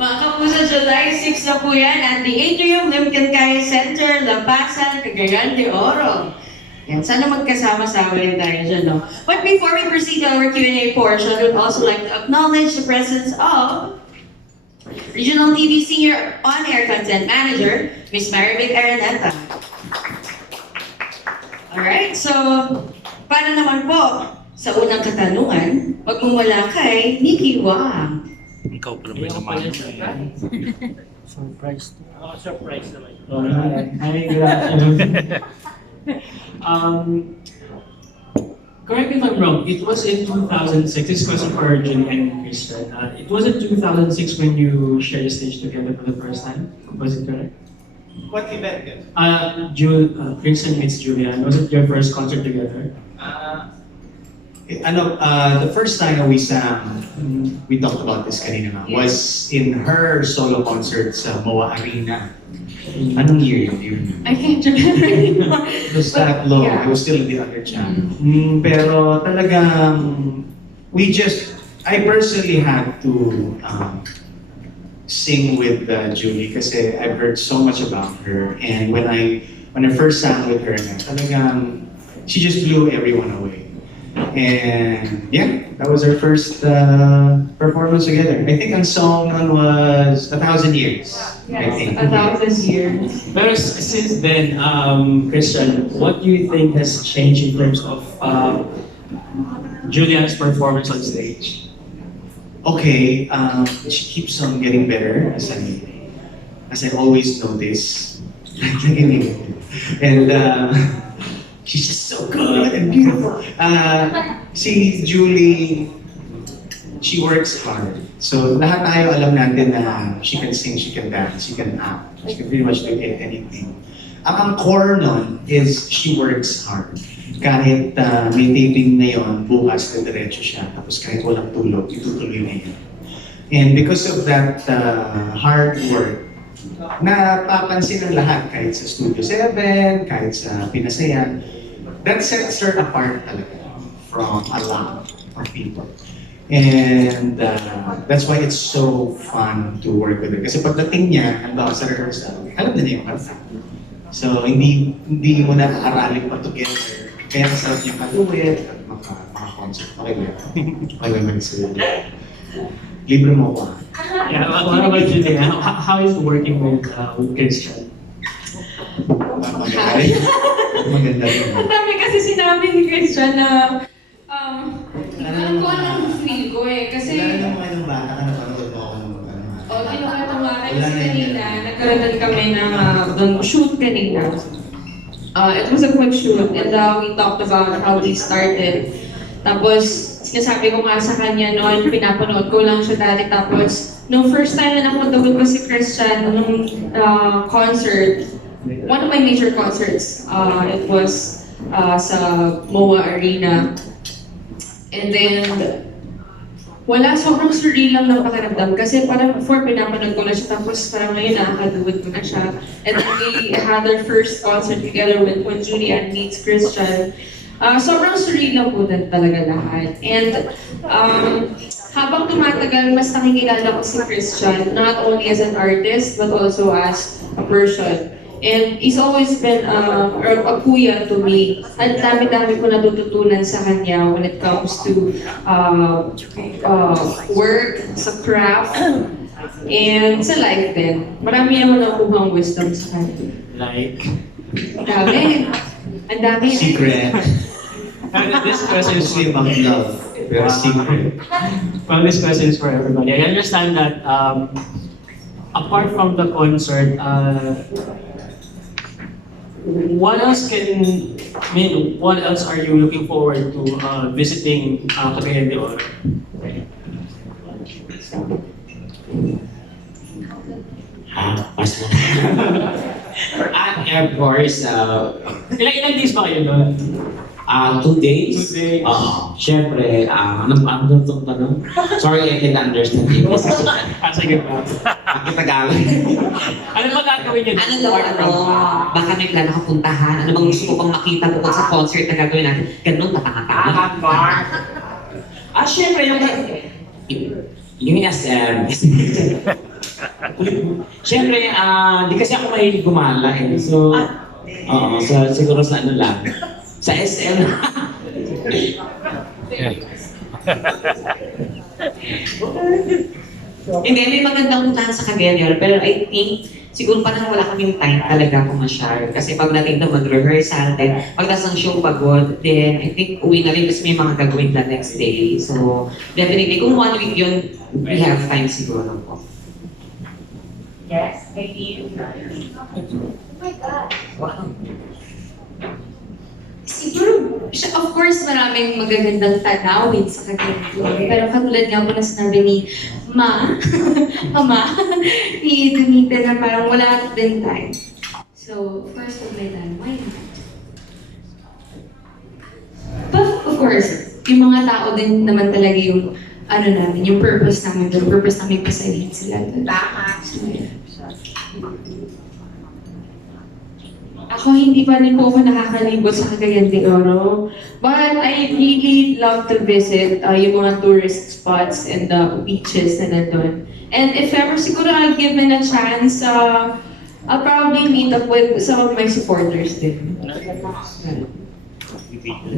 Mga kapuso, July 6 na po yan at the Atrium Limcancay Center, Lapasan, Cagayan de Oro. Yan, sana magkasama-sama rin tayo dyan, no? But before we proceed to our Q&A portion, we'd also like to acknowledge the presence of Regional TV Senior On-Air Content Manager, Ms. Marivic Araneta. Alright, so, para naman po sa unang katanungan, magmumula kay Nikki Wang. Ikaw pa naman naman. Surprise. Surprise naman. Hi, good afternoon. Correct me if I'm wrong, it was in 2006, this question for Julie and Christian. It was in 2006 when you shared the stage together for the first time, was it correct? What event yun? Christian meets Julian, was it your first concert together? The first time we sang, we talked about this kanina nga, was in her solo concert sa MOA Arena. Anong year yun? I can't remember anymore. It was that long. Yeah. I was still in the other channel. Pero talagang, I personally had to sing with Julie kasi I've heard so much about her. And when I first sang with her, talagang, she just blew everyone away. And yeah, that was our first performance together. I think ang song was 1,000 Years. I think. 1,000 years. But since then, Christian, what do you think has changed in terms of Julian's performance on stage? Okay, she keeps on getting better as I always notice. And she's just so good and beautiful. Si Julie, she works hard. So lahat tayo alam natin na she can sing, she can dance, she can act, she can pretty much do anything. Ang core nun is she works hard. Kahit may taping na yun, bukas na diretso siya. Tapos kahit walang tulog, itutuloy na yun. And because of that hard work, napapansin ng lahat kahit sa Studio 7, kahit sa Pinasayan, that sets her apart talaga from a lot of people. And that's why it's so fun to work with her. Kasi pagdating niya, hanggang sa rehearsal, alam na niya yung kanta. So hindi mo na aralin pa together. Kaya masarap niya patuwid at mga-concert. Okay ba? Okay ba mag-sila? Libre mo ko. Yeah, what about you, Julia? How is working with Christian? Maganda rin. Ang dami kasi sinabi ni Christian na alam ko anong feel ko eh. Kasi Wala naman anong bata ka napanood mo ako ng kinukwento nga kayo kasi kanina, nagkaroon kami ng shoot kanina. It was a quick shoot and we talked about how we started. Tapos, sinasabi ko nga sa kanya noon, pinapanood ko lang siya dati. Tapos, nung first time na napunta ko si Christian, nung concert, one of my major concerts, it was sa MOA Arena. And then, sobrang surreal lang ng pakiramdam kasi parang before pinapanood ko na siya tapos parang ngayon nakakaduwid ko na siya. And then we had our first concert together when Julian meets Christian. Sobrang surreal lang po din talaga lahat. And habang tumatagal, mas nakikilala ko si Christian, not only as an artist but also as a person. And he's always been a kuya to me. Ang dami-dami ko natututunan sa kanya when it comes to work, sa craft, and sa life din. Marami ako nakuhang wisdom sa kanya. Like? Dami. Ang dami. Secret. This question is Kasi about love. Pero secret. well, this question is for everybody. I understand that apart from the concert, what else are you looking forward to visiting Cagayan de Oro? Of course, Ilang days ba kayo doon? 2 days. 2 days. Syempre, ano itong tanong? Sorry, I can't understand English. Sige pa. Bakit Tagalog? Ano ba gagawin niyo? Ano daw, baka may plano ka puntahan? Ano bang gusto mo pang makita bukod sa concert na gagawin natin? Ganun, tatanga-tanga. Syempre, yung SM. Siyempre, di kasi ako mahilig gumala eh. So, oo, siguro sa ano lang. Sa SM. Hindi, may magandang puntahan sa Cagayan, pero I think siguro parang wala kaming time talaga kumasyal. Kasi pagdating na mag-rehearsal, then pagdating ng show pagod, then I think uwi na rin kasi may mga gagawin the next day. So definitely, kung 1 week yun, we have time siguro po. Yes, maybe. Oh my God. Wow. Siguro, of course, maraming magagandang tanawin sa Cagayan. Pero katulad nga po na sinabi ni Ama, ni Donita na parang wala din time. So, of course, pag may time, why not? But of course, yung mga tao din naman talaga yung ano namin, yung purpose namin doon, purpose namin pasahin sila doon. So, yeah. Ako, hindi pa rin po ako nakakalibot sa Cagayan de Oro. But I really love to visit yung mga tourist spots and the beaches na nandun. And if ever siguro I'll given a chance, I'll probably meet up with some of my supporters din.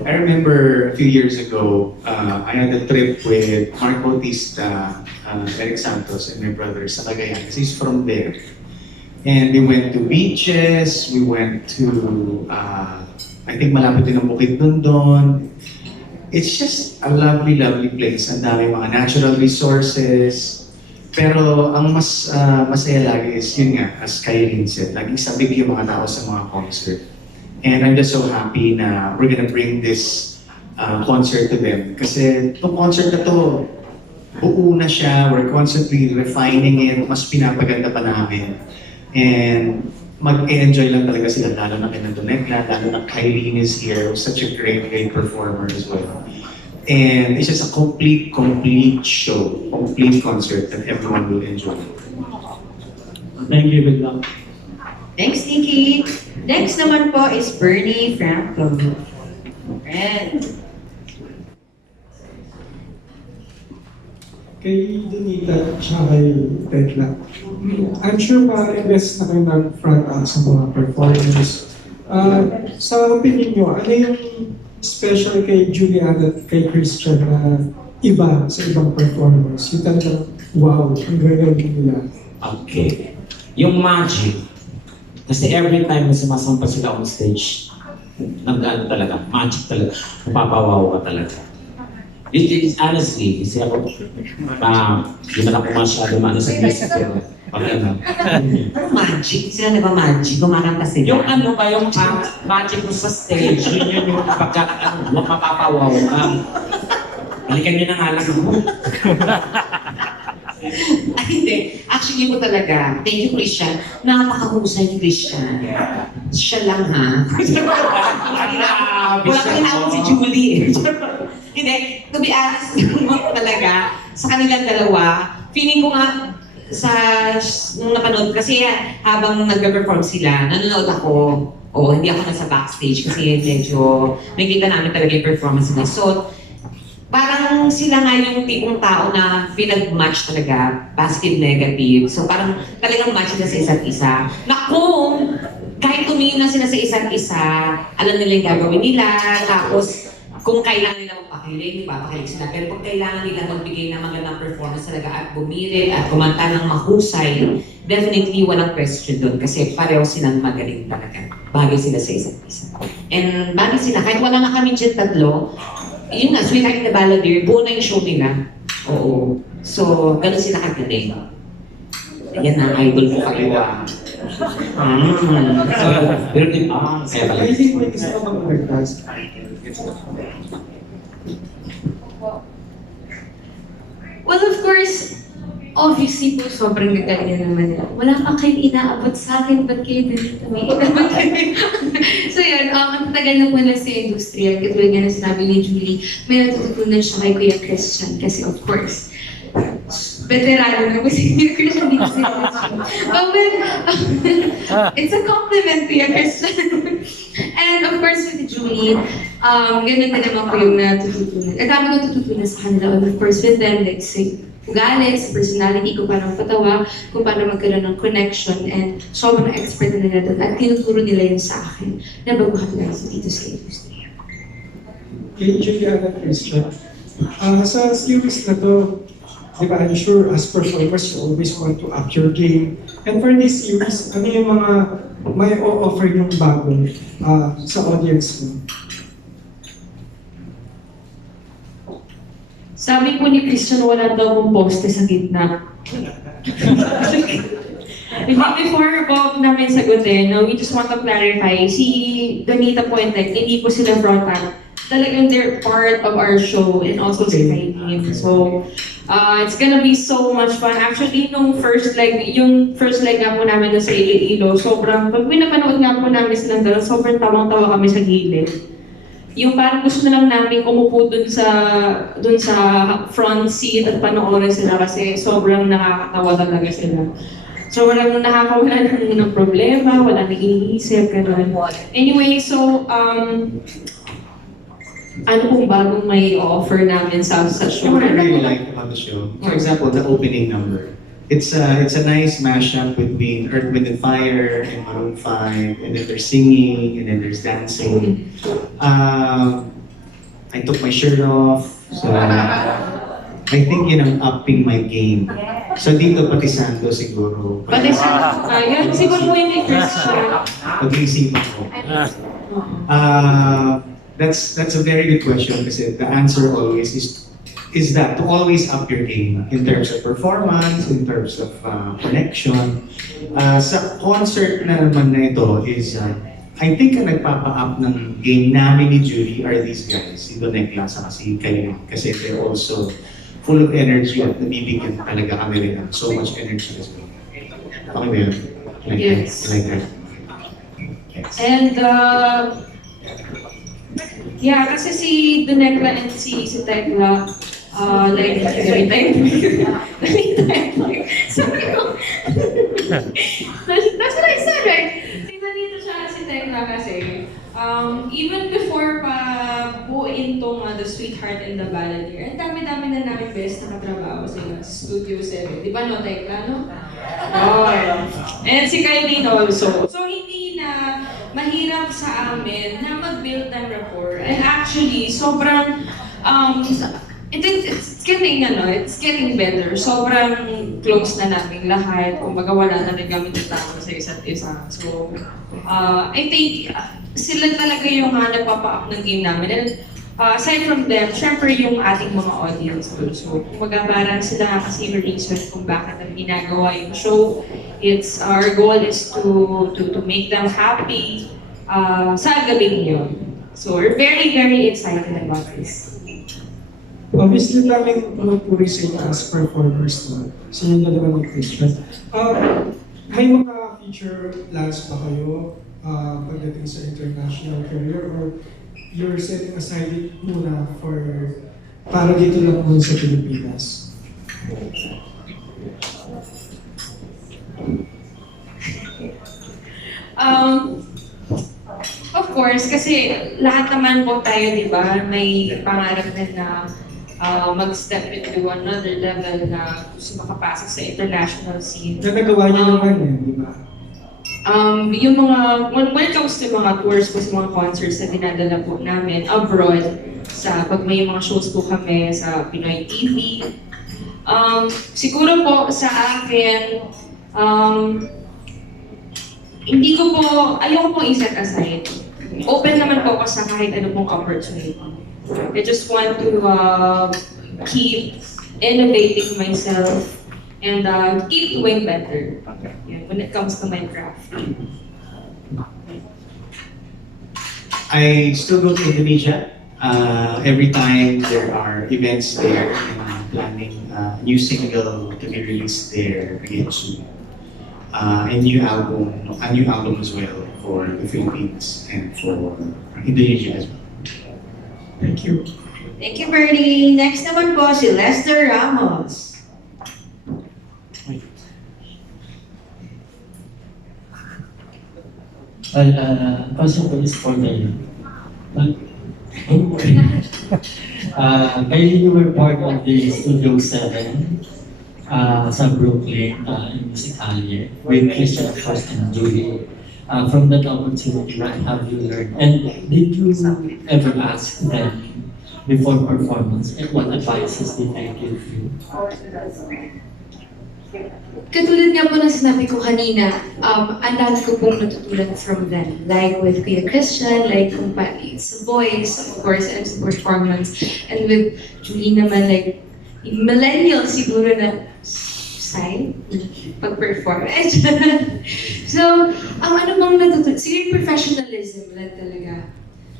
I remember a few years ago, I had a trip with Mark Bautista, Eric Santos, and my brother sa Cagayan. He's from there. And we went to beaches, we went to, I think malapit din ang Bukid Dundon. It's just a lovely, lovely place. Ang dami mga natural resources. Pero ang mas masaya lagi is yun nga, as Kylene said, laging sabik yung mga tao sa mga concert. And I'm just so happy na we're gonna bring this concert to them. Kasi itong concert na to, buo na siya, we're constantly refining it, mas pinapaganda pa namin. And mag-enjoy lang talaga sila, lalo na kina Tekla, lalo na Kylene is here, such a great, great performer as well. And it's just a complete show, complete concert that everyone will enjoy. Thank you, good luck. Thanks, Nikki. Next naman po is Bernie Franco. Red. Kay Donita at kay Tekla. I'm sure ma-invest na kayo ng front sa mga performers. Sa opinion nyo, ano yung special kay Julian at kay Christian na iba sa ibang performers? Yung talagang, wow, ang gagawin nila. Okay. Yung magic. Kasi every time na sumasampa sila on stage, nag-ano talaga, magic talaga. Mapapawaw ka talaga. It is honestly, kasi ako, di man ako masyado maano sa music, pero pag ano. Pero magic, sila na ba magic? Kumakanta sila. Yung ano ba, yung magic mo sa stage, yun yung pagkakaano, mapapawaw ka. Balikan nyo na nga lang ako. Ay, hindi. Actually po talaga, thank you Christian, napakahusay ni Christian. Siya lang ha. Wala kang tinawag si Julie. Hindi, to be honest talaga, sa kanilang dalawa, feeling ko nga nung napanood, kasi habang nagpe-perform sila, nanonood ako. O, hindi ako nasa backstage kasi medyo nakikita namin talaga yung performance nila. So, parang sila nga yung tipong tao na pinag-match talaga, positive, negative. So parang talagang match sila sa isa't isa. Na kung kahit tumingin na sila sa isa't isa, alam nila yung gagawin nila, tapos kung kailangan nila magpakilig, ipapakilig sila. Pero kung kailangan nila magbigay ng magandang performance talaga at bumirit at kumanta ng mahusay, definitely walang question doon kasi pareho silang magaling talaga. Bagay sila sa isa't isa. And bagay sila, kahit wala na kami dyan tatlo, yun nga, Sweetheart na Balladeer, buo na yung show nila. Oo. So, ganun sila kagaling. Yan na, idol ko kayo. Pero din, kaya talaga. I think may gusto ka bang mag-dance? Well, of course, obviously po, sobrang gagaling naman nila. Wala pa kayong inaabot sa akin, ba't kayo dito may inaabot kayo? So yun, ang tagal na po na sa industriya, katulad nga na sinabi ni Julie, may natutunan siya kay Kuya Christian, kasi of course, veterano na po si Kuya Christian dito sa industry. But it's a compliment, Kuya Christian. And of course, with Julie, ganun na naman po yung natututunan. Ang dami ko natutunan sa kanila, and of course, with them, let's say, ugali, sa personality, kung paano magpatawa, kung paano magkaroon ng connection, and sobrang expert na nila doon at tinuturo nila yun sa akin na baguhan lang dito sa industry. Kay Juliana Christian, sa series na to, di ba, I'm sure as performers, you always want to up your game. And for this series, ano yung mga may o-offer yung bago sa audience mo? Sabi po ni Christian, wala daw akong poste sa gitna. Before po namin sagutin, no, we just want to clarify, si Donita po and Tekla, hindi po sila brought up. Talagang they're part of our show and also si Inamin. So, it's gonna be so much fun. Actually, yung first leg nga po namin sa Iloilo, sobrang, pag pinapanood nga po namin silang dalawa, sobrang tawang-tawa kami sa gilid. Yung parang gusto na lang namin umupo dun sa front seat at panoorin sila kasi sobrang nakakatawa talaga sila. So walang nakakawala ng problema, wala nang iniisip, gano'n. Anyway, so, ano pong bagong may offer namin sa show? What I really like about the show, for example, the opening number. It's a nice mashup between Earth, Wind and Fire and Maroon 5, and then there's singing, and then there's dancing. I took my shirt off, so I think yun ang upping my game. So dito pati Sando siguro. Pati yun, siguro po yung may Christian. Pag-iisipan ko. That's a very good question kasi the answer always is that to always up your game in terms of performance, in terms of connection. Sa concert na naman na ito is, I think ang nagpapa-up ng game namin ni Julie are these guys, si Tekla sa si Kayo, kasi they're also full of energy at nabibigyan talaga kami rin ng so much energy as well. Okay ba yun? Like Yes. that? Like that? Yes. And, yeah, kasi si Donita and si Tekla, like, sabi ko, that's what I said, right? Si Donita siya si Tekla kasi, even before pa buuin tong The Sweetheart and the Balladeer, ang dami-dami na namin best nakatrabaho sila sa Studio 7. Di ba no, Tekla, no? Oh, and si Kylie also. So, hindi na mahirap sa amin na mag-build ng rapport. And actually, sobrang, it's getting better. Sobrang close na namin lahat. Kumbaga wala na rin kami tatawa sa isa't isa. So, I think sila talaga yung nagpapa-up ng game namin. And aside from them, syempre yung ating mga audience also. Kumbaga parang sila kasi yung reason kung bakit ang ginagawa yung show. Our goal is to make them happy sa gabing yun. So we're very, very excited about this. Obviously, daming pumupuri sa inyo as performers na sa inyo dalawa ni Christian. May mga future plans ba kayo pagdating sa international career or you're setting aside it muna para dito lang muna sa Pilipinas? Of course, kasi lahat naman po tayo, di ba, may pangarap din na mag-step into another level na gusto makapasok sa international scene. Nagagawa niyo naman di ba? Yung mga, when it comes to mga tours po, sa mga concerts na dinadala po namin abroad, pag may mga shows po kami sa Pinoy TV, siguro po sa akin, ayoko pong i-set aside. Open naman po ako sa kahit ano pong opportunity. I just want to keep innovating myself and keep doing better when it comes to my craft. I still go to Indonesia. Every time there are events there, and I'm planning a new single to be released there again soon. A new album as well for the Philippines and for Indonesia as well. Thank you. Thank you, Bernie. Next naman po si Lester Ramos. Question is for me. Kylie, you were part of the Studio 7 sa Brooklyn in Musicalye with Christian First and Julie. From that opportunity, what have you learned? And did you ever ask them before performance and what advices did they give you? Katulad nga po ng sinabi ko kanina, ang dami ko pong natutunan from them. Like with Kuya Christian, like kung sa voice, of course, and sa performance. And with Julie naman, like millennial siguro na side, pag-perform. So, ang ano bang natutunan? Siguro professionalism lang talaga.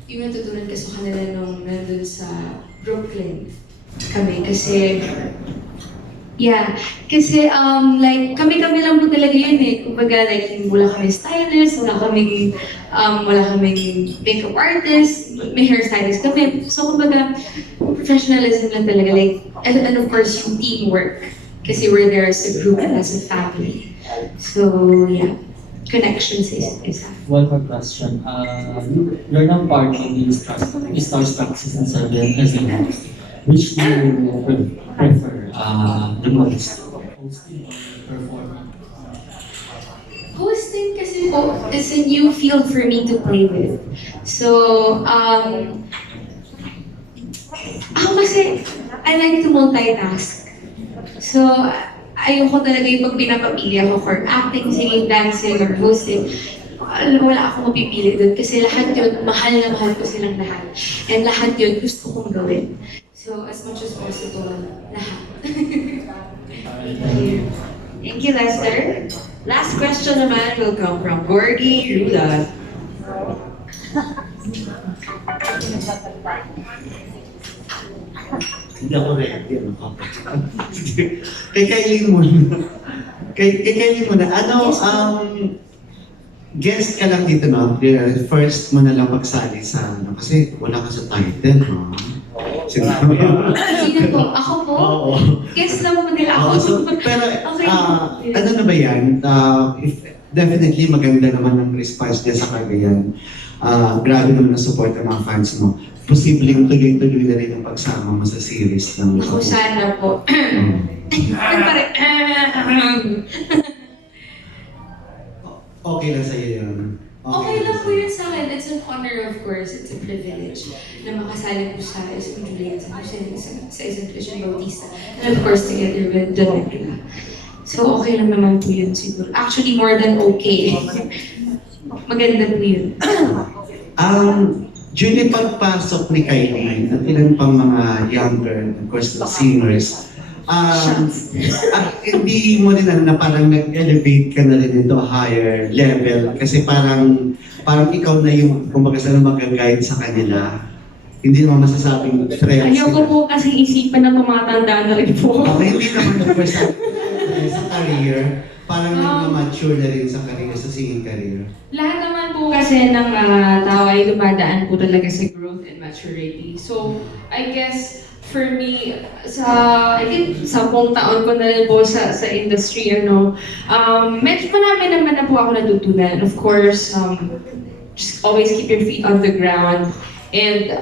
Yung natutunan ko sa kanila nung nandun sa Brooklyn kami. Kasi like kami lang po talaga yun eh. Kumbaga like wala kami stylist, wala kaming makeup artist, may hairstylist kami. So kumbaga professionalism lang talaga like and of course yung teamwork kasi we're there as a group and as a family. So yeah, connections is isa. One more question. You're now part of the Starstruck Season 7 as a host. Which do you prefer the most? Hosting or performing? Hosting kasi po is a new field for me to play with. So, ako kasi, I like to multitask. So, ayoko talaga yung pag pinapapili ako for acting, singing, dancing, or hosting. Wala akong mapipili doon kasi lahat yun, mahal na mahal ko silang lahat. And lahat yun gusto kong gawin. So, as much as possible, lahat. Thank you, Lester. Last question naman will come from Gorgie Rula. Hindi ako ready. Kay Kylie muna. Kay Kylie muna. Guest ka lang dito, no? First mo na lang pagsali sa kasi wala ka sa title, no? Sino po? Ako po? Oo. Guess lang po nila ako. Pero, Okay. ano na ba yan? Definitely maganda naman ang response niya sa kanya yan. Grabe naman ang support ng mga fans mo. Posibleng tuloy-tuloy na rin ang pagsama mo sa series ng... Ako sana po. Okay lang sa'yo yun. Okay lang po yun sa akin. It's an honor, of course. It's a privilege na makasali po sa isang Juliet, sa isang Christian Bautista. And of course, together with Donita. So, okay lang naman po yun siguro. Actually, more than okay. Maganda po yun. Julie, pagpasok ni Kylie at ilan pang mga younger, of course, singers, hindi mo rin na parang nag-elevate ka na rin into a higher level kasi parang ikaw na yung kumbaga sana mag-guide sa kanila. Hindi naman masasabing friends. Ayoko po kasi isipan na tumatanda na rin po. Okay, hindi naman of course sa career, parang nag-mature na rin sa career, sa singing career. Lahat naman po kasi ng tao ay dumadaan po talaga sa growth and maturity. So, I guess, for me, I think 10 taon ko na rin po sa industry, medyo marami naman na po ako natutunan. Of course, just always keep your feet on the ground. And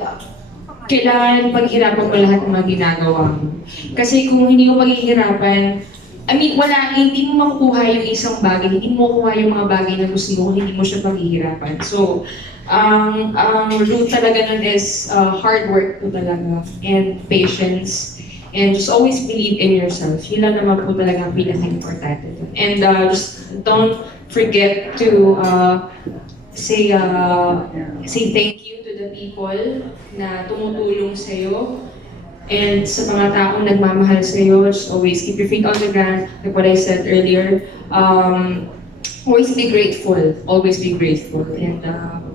kailangan paghirapan mo lahat ng mga ginagawa mo. Kasi kung hindi mo paghihirapan, hindi mo makukuha yung isang bagay, hindi mo makukuha yung mga bagay na gusto mo kung hindi mo siya paghihirapan. So, ang root talaga nun is hard work po talaga and patience and just always believe in yourself. Yun lang naman po talaga ang pinaka-importante dun. And just don't forget to say thank you to the people na tumutulong sa'yo. And sa mga taong nagmamahal sa'yo, just always keep your feet on the ground, like what I said earlier. Always be grateful. Always be grateful. And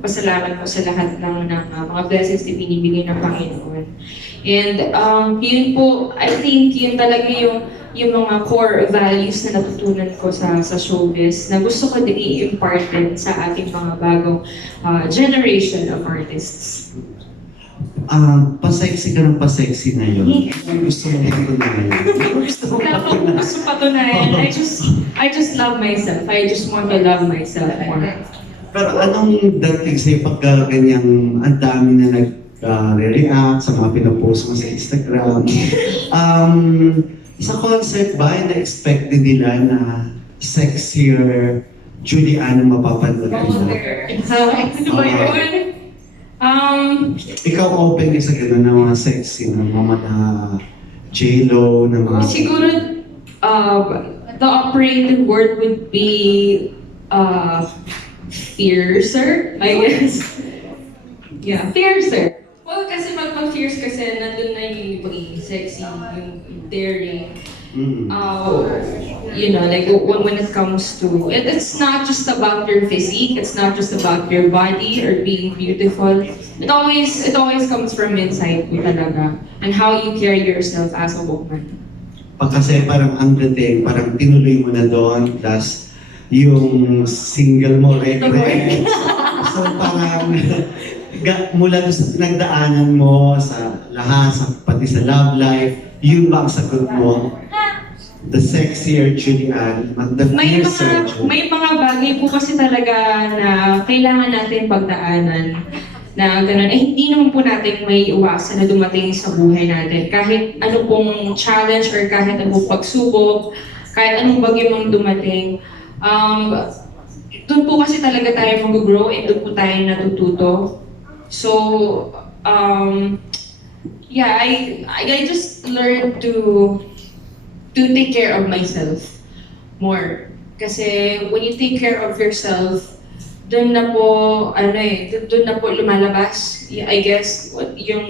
pasalamat mo sa lahat ng mga blessings na binibigay ng Panginoon. And yun po, I think yun talaga yung mga core values na natutunan ko sa showbiz na gusto ko din i-impart din sa ating mga bagong generation of artists. Pasexy ka ng pasexy na yun. Gusto mo patunayan. Wala po akong gusto patunayan. I just love myself. I just want to love myself more. Pero anong dating sa'yo pagka ganyang ang dami na re-react sa mga pinopost mo sa Instagram. Sa concert ba, na-expect din nila na sexier Julian ang mapapanood nila? Ano ba yun? Ikaw open ka sa gano'n ng mga sexy na mga J-Lo, na mga... Siguro, the operative word would be fiercer, I guess. Yeah, fiercer. Well, kasi pag fierce kasi, nandun na yung pagiging sexy, yung daring. You know, like when it comes to, it's not just about your physique, it's not just about your body or being beautiful. It always comes from inside you talaga, and how you carry yourself as a woman. Kasi parang ang dating, parang tinuloy mo na doon, plus yung single mo, regret. So parang mula doon sa pinagdaanan mo, sa lahat, pati sa love life, yun ba ang sagot mo? The sexier Julian, the fiercer Julian. May mga bagay po kasi talaga na kailangan natin pagdaanan na gano'n, hindi naman po natin may iwasan na dumating sa buhay natin. Kahit ano pong challenge or kahit anong pagsubok, kahit anong bagay mang dumating, doon po kasi talaga tayo mag-grow and doon po tayo natututo. So, yeah, I just learned to take care of myself more. Kasi when you take care of yourself, doon na po, doon na po lumalabas, I guess, yung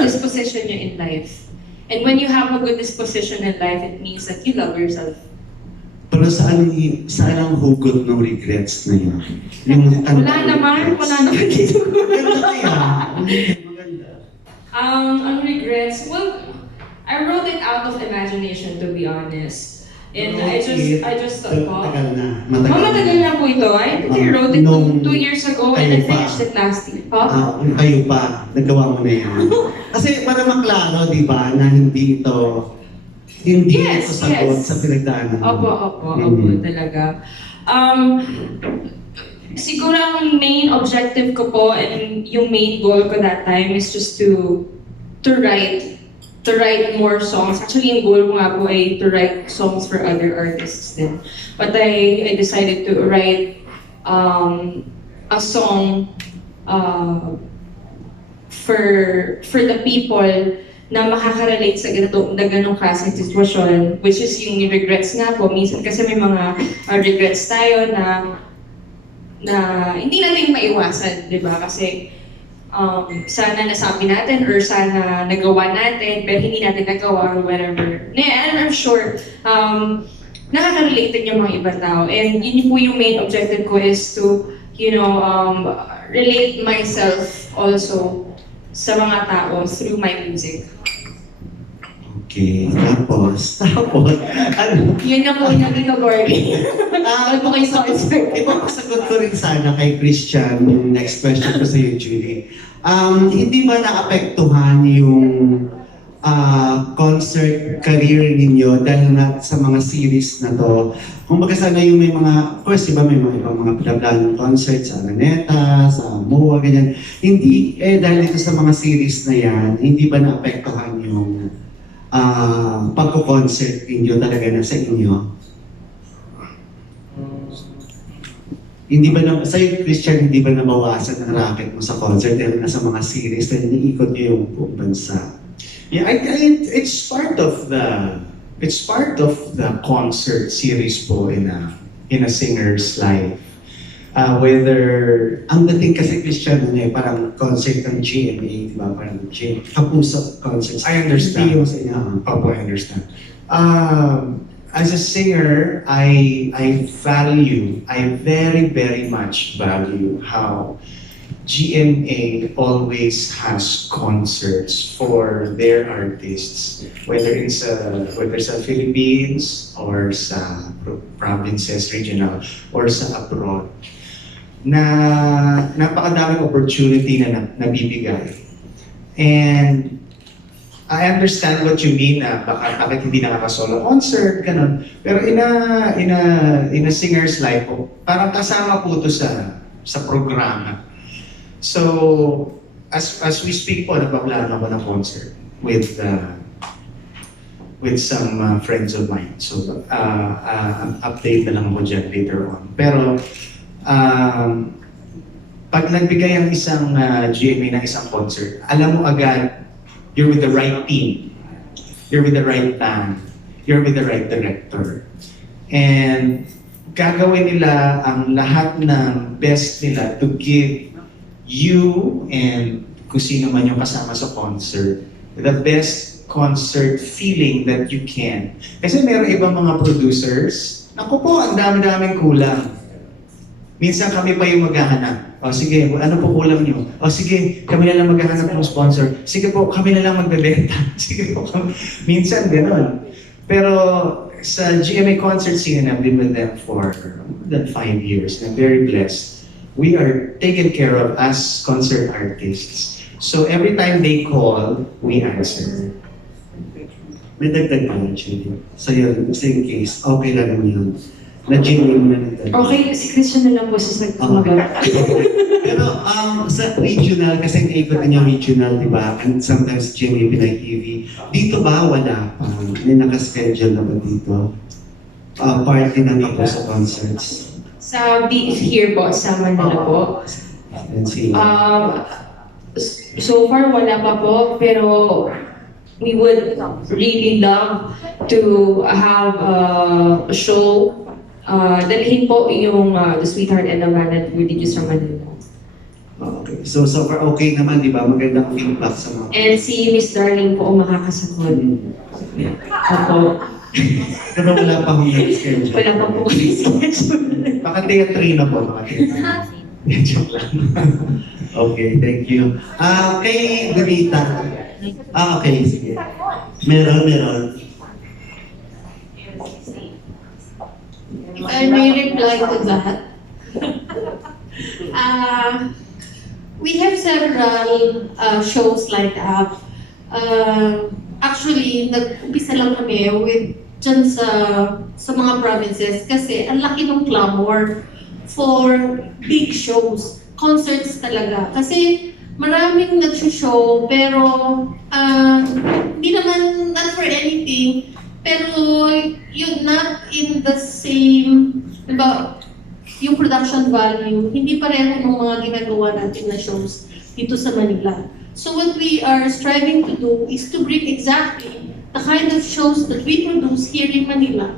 disposition niyo in life. And when you have a good disposition in life, it means that you love yourself. Pero saan ang hugot ng regrets na yun? Wala naman dito. Maganda kaya? Maganda. Ang regrets, well, I wrote it out of imagination, to be honest. And I just thought, Tagal na. Matagal na po ito. I think I wrote it 2 years ago and I finished it last year. Kayo pa, nagawa mo na yan. Kasi para maklaro, di ba, na hindi ito sagot sa pinagdaanan mo. Opo, talaga. Siguro ang main objective ko po and yung main goal ko that time is just to write more songs. Actually, yung goal ko nga po ay to write songs for other artists din. But I decided to write a song for the people na makaka-relate sa ganong klaseng sitwasyon, which is yung regrets nga po. Minsan kasi may mga regrets tayo na hindi natin maiwasan, di ba? Kasi sana nasabi natin or sana nagawa natin pero hindi natin nagawa or whatever. And I'm sure nakaka-relate din yung mga ibang tao. And yun po yung main objective ko is to, relate myself also sa mga tao through my music. Okay, tapos, ano? Yun na po yung Tito Gorgie. Ano po kayo sa Ipapasagot ko rin sana kay Christian, yung next question ko sa iyo, Julie. Hindi ba naapektuhan yung concert career ninyo dahil na sa mga series na to? Kung baga sana yung may mga, of course, diba may mga pinaplanong concert sa Donita, sa MOA, ganyan. Hindi, dahil ito sa mga series na yan, hindi ba naapektuhan yung pagko-concert ninyo talaga na sa inyo? Hindi ba sa'yo, Christian, hindi ba nabawasan ang racket mo sa concert dahil nasa mga series na iniikot niyo yung buong bansa? Yeah, it's part of the concert series po in a singer's life. Whether ang dating kasi Christian parang concert ng GMA, di ba? Parang kapuso concerts. I understand. Hindi yung sa inyo. Opo, I understand. As a singer, I very, very much value how GMA always has concerts for their artists, whether sa Philippines or sa provinces, regional, or sa abroad, na napakadaming opportunity na nabibigay. And I understand what you mean na bakit hindi nakaka-solo concert, ganun. Pero in a singer's life, parang kasama po ito sa programa. So, as we speak po, nagpaplano ako ng concert with some friends of mine. So, update na lang ako dyan later on. Pero, pag nagbigay ang isang GMA ng isang concert, alam mo agad, you're with the right team. You're with the right band. You're with the right director. And gagawin nila ang lahat ng best nila to give you and kung sino man yung kasama sa concert the best concert feeling that you can. Kasi meron ibang mga producers, naku po, ang dami-daming kulang. Minsan kami pa yung maghahanap. O sige, ano po kulang nyo? O sige, kami na lang maghahanap ng sponsor. Sige po, kami na lang magbebenta. Sige po, kami. Minsan gano'n. Pero sa GMA concert scene, I've been with them for more than 5 years. I'm very blessed. We are taken care of as concert artists. So every time they call, we answer. May dagdag pa lang, Chidi. Sa'yo, same case, okay lang naman yun. Na-genuine mo na nagdagdag. Okay, si Christian na lang po sa sagtumagal. Pero sa regional, kasi ikot din yung regional, di ba? And sometimes GMA Pinay TV. Dito ba wala pa? May nakaschedule na ba dito? Party na nga po sa concerts. Sa here po, sa Manila po. Let's see. So far, wala pa po, pero we would really love to have a show. Dalhin po yung The Sweetheart and the Man that we did sa Manila. Okay. So far okay naman, di ba? Magandang feedback sa mga... And si Miss Darling po ang makakasagot. Opo. Pero wala pa akong nag-schedule. Wala pa po schedule. Baka teatrino po, mga teatrino. Joke lang. Okay, thank you. Kay Donita. Okay, sige. Meron. If I may reply to that, we have several shows like that. Actually, nag-umpisa lang kami with dyan sa mga provinces kasi ang laki ng clamor for big shows, concerts talaga. Kasi maraming nag-show pero hindi naman not for anything. Pero yun not in the same, diba, yung production value, hindi pareho ng mga ginagawa natin na shows dito sa Manila. So what we are striving to do is to bring exactly the kind of shows that we produce here in Manila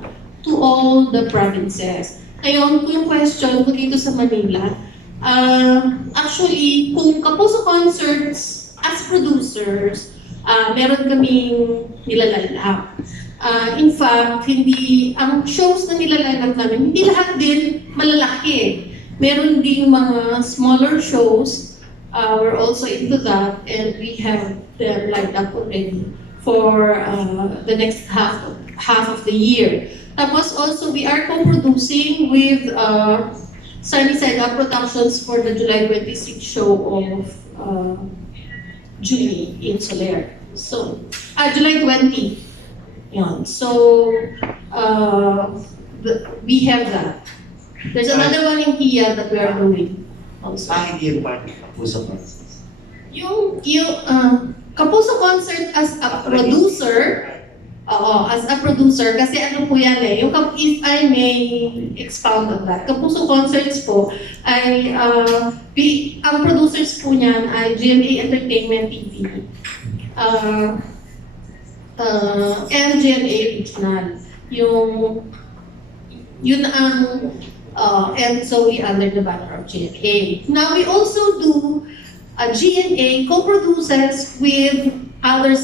to all the provinces. Ngayon, kung yung question ko dito sa Manila, actually, kung Kapuso Concerts as producers, meron kaming nilalalap. In fact, ang shows na nilalalap namin, hindi lahat din malalaki. Meron ding mga smaller shows. We're also into that, and we have them lined up already for the next half of the year. Tapos also, we are co-producing with Sunny Side Up Productions for the July 26 show of Julie in Soler. So, July 20. Yan. So, we have that. There's another one in Kia that we are doing also. Hindi yung party Kapuso Concerts. Yung Kapuso Concert as a producer, kasi ano po yan eh, if I may expound on that, Kapuso Concerts po ay, ang producers po niyan ay GMA Entertainment TV. And GMA Regional. Yun ang, and so we under the banner of GMA. Now we also do GMA co-produces with other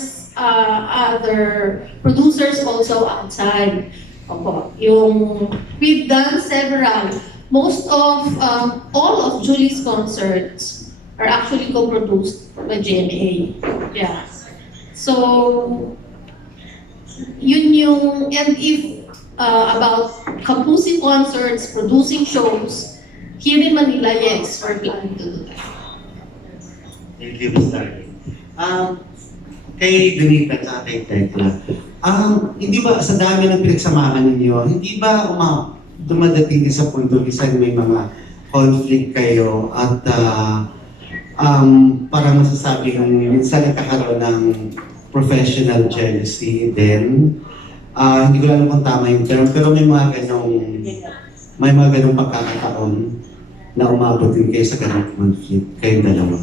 producers also outside. We've done several. Most of, all of Julie's concerts are actually co-produced by GMA. Yeah. So, and if about Kapuso Concerts, producing shows, here in Manila, yes, we're planning to do that. Thank you, Ms. Darling. Kay Donita at kay Tekla, hindi ba sa dami ng pinagsamahan ninyo, hindi ba dumadating din sa punto minsan may mga conflict kayo at parang masasabing minsan nagkakaroon ng professional jealousy din. Hindi ko alam kung tama yung term, pero may mga ganong pagkakataon na umabot din kayo sa ganong conflict, kayong dalawa.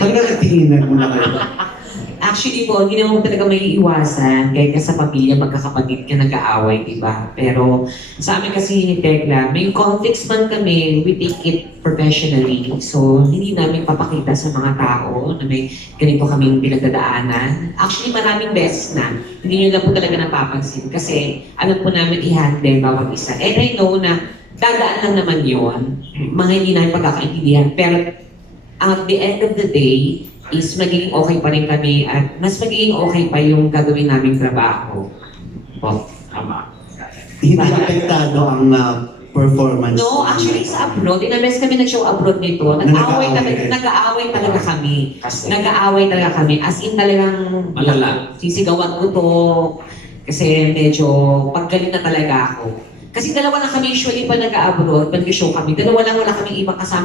Pag nakatinginan mo na kayo. Actually po, hindi naman talaga may iwasan. Kahit sa pamilya, magkakapatid ka nag-aaway, di ba? Pero sa amin kasi ni Tekla, may conflicts man kami, we take it professionally. So, hindi namin papakita sa mga tao na may ganito kaming pinagdadaanan. Actually, maraming beses na. Hindi nyo lang po talaga napapansin. Kasi alam po namin i-handle bawat isa. And I know na dadaan lang naman yun. Mga hindi namin pagkakaintindihan. Pero at the end of the day, is magiging okay pa rin kami at mas magiging okay pa yung gagawin naming trabaho. Oh, tama. Hindi apektado ang performance. No, actually sa abroad, inames kami nag-show abroad nito, nag-aaway talaga kami. Nag-aaway talaga kami. As in talagang Malala. sisigawan ko to. Kasi medyo paggalit na talaga ako. Kasi dalawa lang kami usually pa nag-abroad, pag show kami, dalawa lang wala kami ibang kasama.